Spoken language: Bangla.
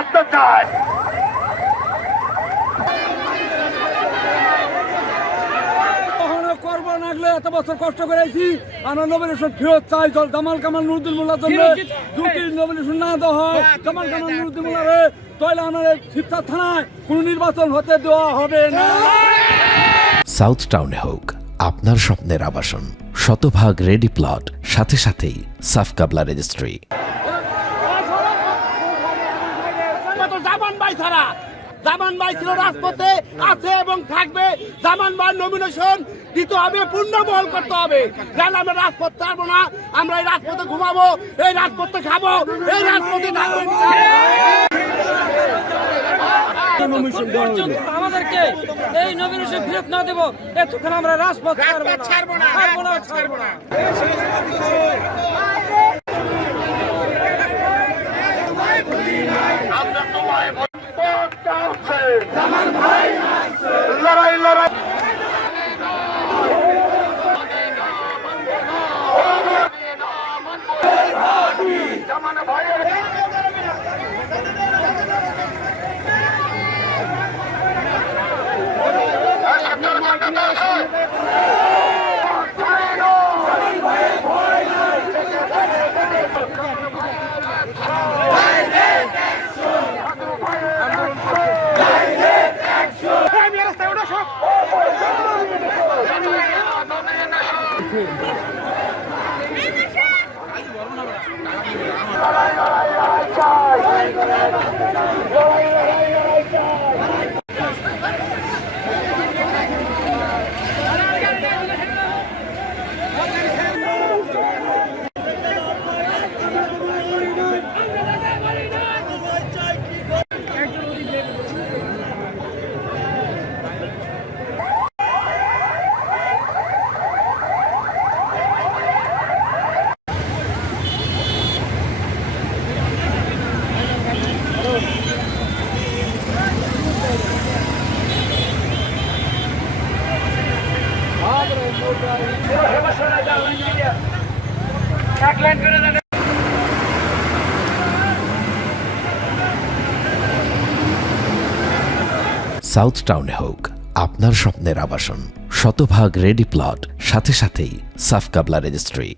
বাঁচতে চায়। করবো না লাগলে এত বছর কষ্ট করেছি আমরা নমিনেশন ফেরত চাই। জামাল কামাল নুরুদ্দিন মোল্লার জন্য যদি নমিনেশন না দেওয়া হয় জামাল কামাল নুরুদ্দিন মোল্লারে তাহলে আমাদের শিবচর থানায় কোনো নির্বাচন হতে দেওয়া হবে না। সাউথ টাউনে হোক আপনার স্বপ্নের আবাসন, শতভাগ রেডি প্লট, সাথে সাথেই সাফ কাবলা রেজিস্ট্রি। জামান ভাই ছাড়া, জামান ভাই ছিল রাজপথে, আছে এবং থাকবে। জামান ভাই নমিনেশন দিতে হবে, পূর্ণবহল করতে হবে। তাহলে আমরা রাজপথ ছাড়বো না, আমরা এই রাজপথে ঘুমাবো, এই রাজপথে খাবো, এই রাজপথে থাকবো। আমাদেরকে এই নমিনেশন ফেরত না দেবো এতক্ষণ আমরা রাজপথ ছাড়বো না। লড়াই লড়াই জামান ভাইয়ের সাউথ টাউনে হোক আপনার স্বপ্নের আবাসন, শতভাগ রেডি প্লট, সাথে সাথেই সাফ কাবলা রেজিস্ট্রি।